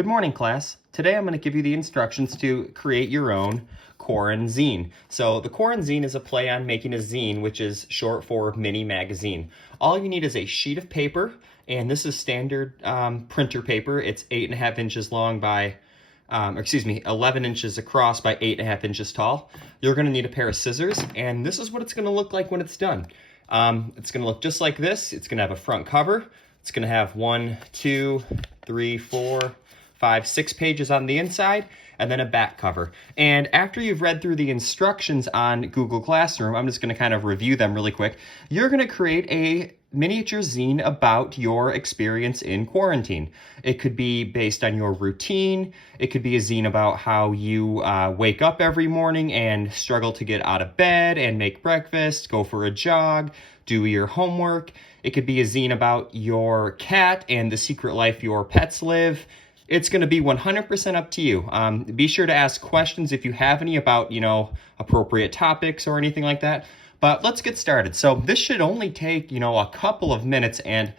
Good morning, class. Today I'm going to give you the instructions to create your own Quaran zine. So the Quaran zine is a play on making a zine, which is short for mini magazine. All you need is a sheet of paper, and this is standard printer paper. It's 8.5 inches long by 11 inches across by 8.5 inches tall. You're going to need a pair of scissors, and this is what it's going to look like when it's done. It's going to look just like this. It's going to have a front cover. It's going to have 1, 2, 3, 4, 5, 6 pages on the inside, and then a back cover. And after you've read through the instructions on Google Classroom, I'm just going to kind of review them really quick. You're going to create a miniature zine about your experience in quarantine. It could be based on your routine. It could be a zine about how you wake up every morning and struggle to get out of bed and make breakfast, go for a jog, do your homework. It could be a zine about your cat and the secret life your pets live. It's going to be 100% up to you. Be sure to ask questions if you have any about, appropriate topics or anything like that. But let's get started. So this should only take, a couple of minutes. And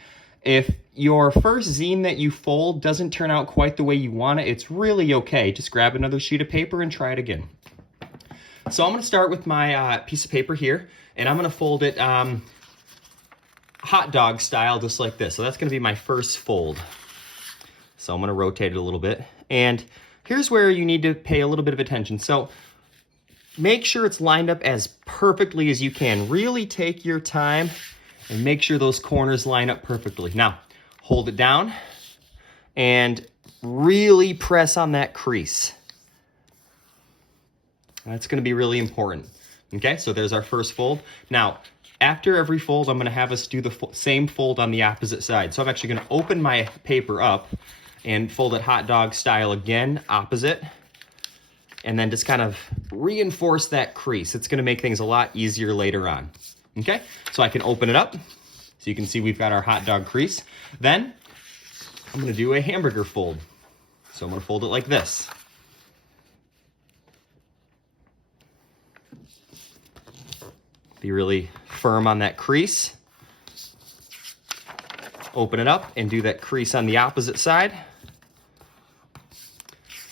if your first zine that you fold doesn't turn out quite the way you want it, it's really okay. Just grab another sheet of paper and try it again. So I'm going to start with my piece of paper here, and I'm going to fold it hot dog style, just like this. So that's going to be my first fold. So I'm going to rotate it a little bit. And here's where you need to pay a little bit of attention. So make sure it's lined up as perfectly as you can. Really take your time and make sure those corners line up perfectly. Now, hold it down and really press on that crease. That's going to be really important. Okay, so there's our first fold. Now, after every fold, I'm going to have us do the same fold on the opposite side. So I'm actually going to open my paper up and fold it hot dog style again, opposite, and then just kind of reinforce that crease. It's going to make things a lot easier later on. Okay, so I can open it up so you can see we've got our hot dog crease. Then I'm going to do a hamburger fold. So I'm going to fold it like this. Be really firm on that crease. Open it up and do that crease on the opposite side.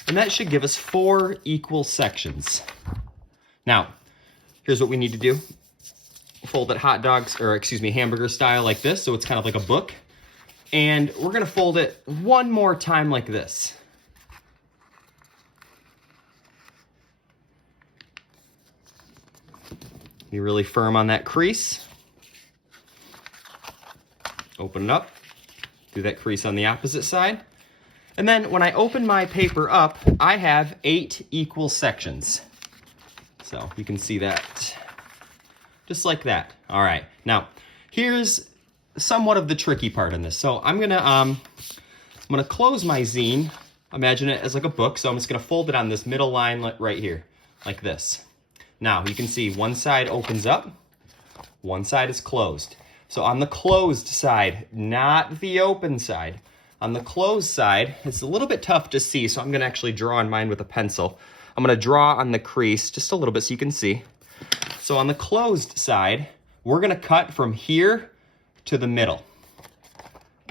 And that should give us 4 equal sections. Now, here's what we need to do. Fold it hamburger style like this, so it's kind of like a book. And we're gonna fold it one more time like this. Be really firm on that crease. Open it up, do that crease on the opposite side. And then when I open my paper up, I have 8 equal sections. So you can see that just like that. All right, now here's somewhat of the tricky part in this. So I'm gonna close my zine. Imagine it as like a book. So I'm just gonna fold it on this middle line right here, like this. Now you can see one side opens up, one side is closed. So on the closed side, not the open side. On the closed side, it's a little bit tough to see, so I'm going to actually draw on mine with a pencil. I'm going to draw on the crease just a little bit so you can see. So on the closed side, we're going to cut from here to the middle.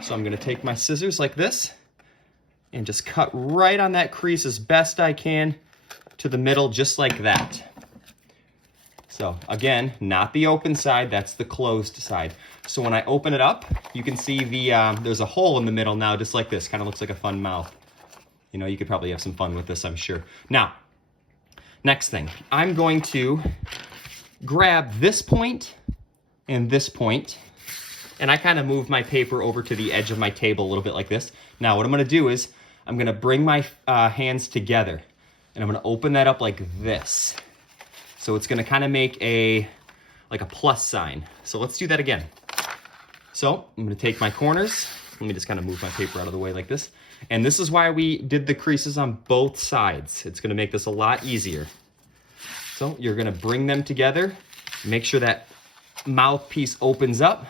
So I'm going to take my scissors like this and just cut right on that crease as best I can to the middle, just like that. So again, not the open side, that's the closed side. So when I open it up, you can see there's a hole in the middle now, just like this. Kind of looks like a fun mouth. You could probably have some fun with this, I'm sure. Now, next thing, I'm going to grab this point and this point, and I kind of move my paper over to the edge of my table a little bit like this. Now, what I'm going to do is I'm going to bring my hands together, and I'm going to open that up like this. So it's going to kind of make like a plus sign. So let's do that again. So I'm going to take my corners. Let me just kind of move my paper out of the way like this. And this is why we did the creases on both sides. It's going to make this a lot easier. So you're going to bring them together. Make sure that mouthpiece opens up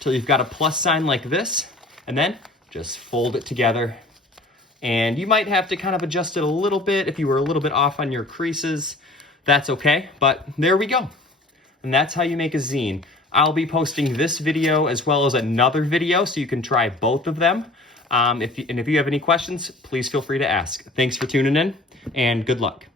till you've got a plus sign like this. And then just fold it together. And you might have to kind of adjust it a little bit if you were a little bit off on your creases. That's okay, but there we go. And that's how you make a zine. I'll be posting this video as well as another video, so you can try both of them. If you have any questions, please feel free to ask. Thanks for tuning in, and good luck.